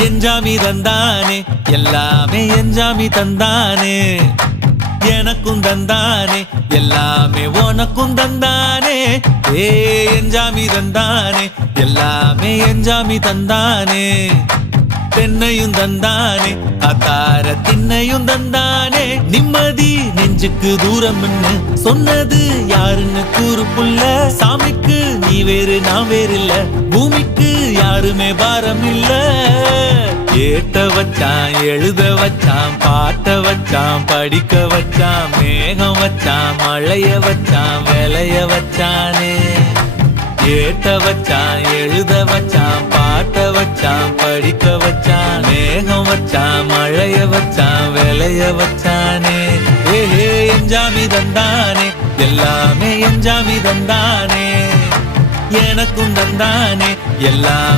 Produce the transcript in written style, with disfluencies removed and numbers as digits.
எஞ்சாமி தந்தானே எல்லாமே எஞ்சாமி தந்தானே எனக்கும் தந்தானே எல்லாமே உனக்கும் தந்தானே ஏ எஞ்சாமி தந்தானே எல்லாமே எஞ்சாமி தந்தானே தென்னையும் தந்தானே அத்தார திண்ணையும் தந்தானே நிம்மதி நெஞ்சுக்கு தூரம் சொன்னது யாருன்னு கூறு புள்ள சாமிக்கு நீ வேறு நான் வேறு இல்ல பூமிக்கு யாருமே பாரம் இல்ல ஏத்த வச்சான் எழுத வச்சான் பாட்ட வச்சான் படிக்க வச்சான் மேகம் வச்சான் மழைய வச்சான் விளைய வச்சானே ஏத்த வச்சான் எழுத வச்சான் பாட்ட வச்சான் படிக்க வச்சான் மேகம் வச்சான் மழைய வச்சான் விளைய வச்சானே ஏஹே எஞ்சாமி தந்தானே எல்லாமே எஞ்சாமி தந்தானே எனக்கும் தந்தானே எல்லாம்